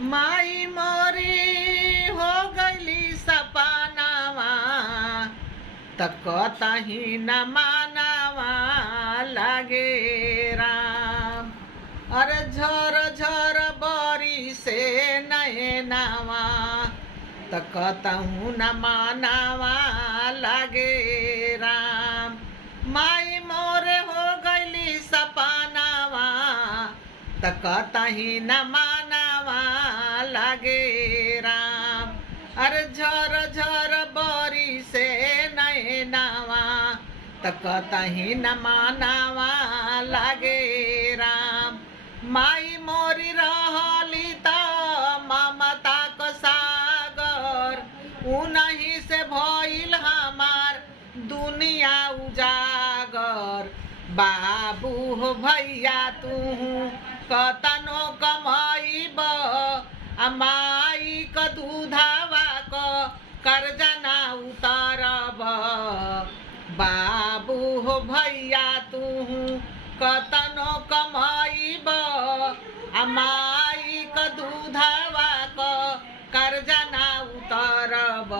माई मोरी हो गईली सपनावा त कतही न मानवा लागे राम। अरे झर झर बरी से नैनवा त कतहु न मानवा लागे राम। माई मोरे हो गईली सपनावा त कतही न मानवा लागे राम। अरे झर झर बरी से नैनवा त कतही न मानवा लागे राम। माई मोरी रहली त ममता क सागर उनही से भइल हमार दुनिया उजागर। बाबू हो भैया तू कतनो कमाईब आ माई क दूधावा क कर्जा ना उतारब। बाबू हो भैया तू कतनो कमाईब आ माई क दूधावा क कर्जा ना उतारब।